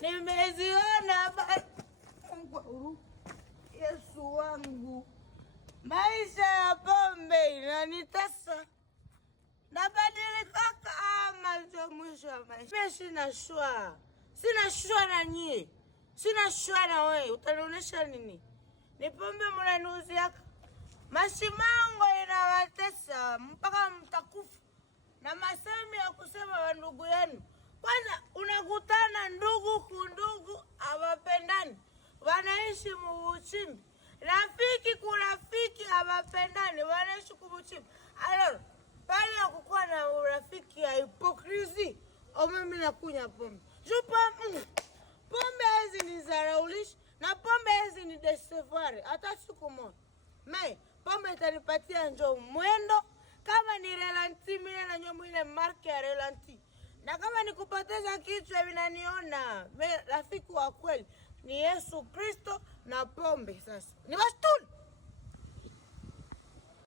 Nimeziona Mungu Yesu wangu. Maisha ya pombe inanitesa. Nabadilika kama mwisho wa maisha. Mimi sina shwa. Sina shwa na nyie. Sina shwa na wewe. Utanionyesha nini? Ni pombe mnaniuzia. Masimango inawatesa mpaka mtakufa. Na masemi ya kusema wa ndugu yenu. Kwanza unakutana ndugu kundugu hawapendani. Wanaishi mubuchimbi. Rafiki kurafiki hawapendani. Wanaishi kubuchimbi. Alors, pale ya kukuwa na urafiki ya hipokrisi. Mimi nakunywa pombe. Pombe hizi ni zaraulishi. Na pombe hizi ni desevoir. Hata siku moja. Pombe itanipatia njoo mwendo. Kama ni relanti, mimi na nyomu ile marke ya relanti. Na kama ni kupoteza kichwa vinaniona. Rafiki wa kweli ni Yesu Kristo na pombe sasa. Ni bastuli.